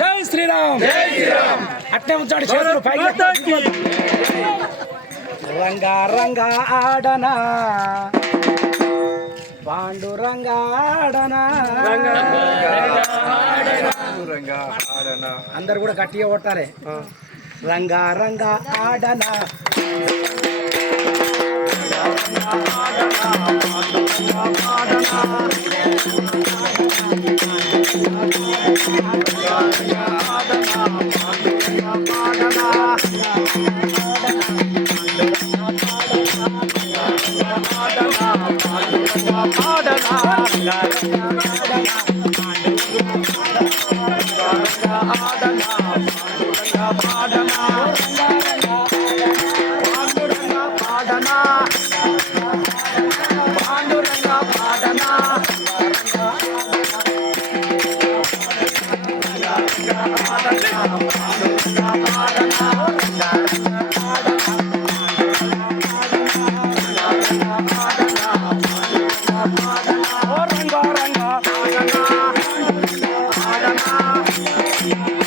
జై శ్రీరామ్ అట్నే ఉంచాడు చేతులు పైకి. రంగా రంగా ఆడనా పాండురంగా ఆడనా అందరు కూడా గట్టిగా కొట్టాలి. రంగా రంగా ఆడనా పాడనా